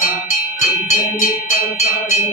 Thank you.